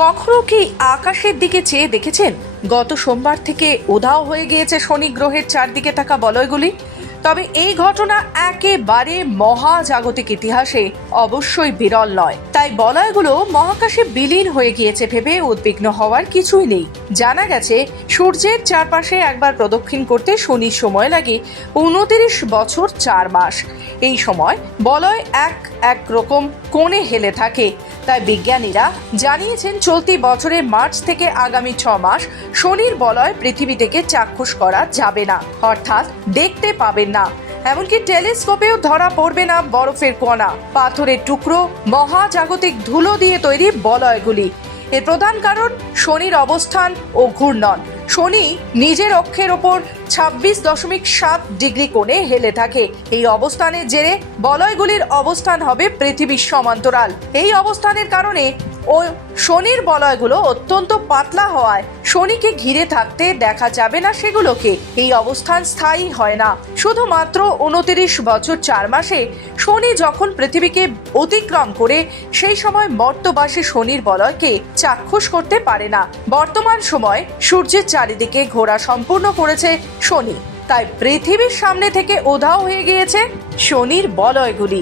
কখনো কি আকাশের দিকে চেয়ে দেখেছেন গত সোমবার থেকে উধাও হয়ে গিয়েছে শনি গ্রহের চারদিকে থাকা বলয়গুলি? তবে এই ঘটনা একেবারে মহাজাগতিক ইতিহাসে অবশ্যই বিরল নয়। তাই বলয়গুলো মহাকাশে বিলীন হয়ে গিয়েছে ভেবে উদ্বিগ্ন হওয়ার কিছুই নেই। জানা গেছে সূর্যের চারপাশে একবার প্রদক্ষিণ করতে শনির সময় লাগে 29 বছর 4 মাস। এই সময় বলয় এক রকম কোণে হেলে থাকে। তাই বিজ্ঞানীরা জানিয়েছেন চলতি বছরের মার্চ থেকে আগামী 6 মাস শনির বলয় পৃথিবী থেকে চাক্ষুষ করা যাবে না, অর্থাৎ দেখতে পাবেন না। এমনকি টেলিস্কোপেও ধরা পড়বে না বরফের কণা, পাথরের টুকরো, মহাজাগতিক ধুলো দিয়ে তৈরি বলয়গুলি। এর প্রধান কারণ শনির অবস্থান ও ঘূর্ণন। শনি নিজের অক্ষের ওপর 26.7 ডিগ্রি কোণে হেলে থাকে। এই অবস্থানের জেরে বলয়গুলির অবস্থান হবে পৃথিবীর সমান্তরাল। এই অবস্থানের কারণে ও শনির বলয়গুলো অত্যন্ত পাতলা হওয়ায় শনিকে ঘিরে থাকতে দেখা যাবে না সেগুলোকে। এই অবস্থান স্থায়ী হয় না। শুধুমাত্র 29 বছর 4 মাসে শনি যখন পৃথিবীকে অতিক্রম করে সেই সময় মর্ত্যবাসী শনির বলয়কে চাক্ষুষ করতে পারে না। বর্তমান সময় সূর্যের চারিদিকে ঘোরা সম্পূর্ণ করেছে শনি, তাই পৃথিবীর সামনে থেকে উধাও হয়ে গিয়েছে শনির বলয়গুলি।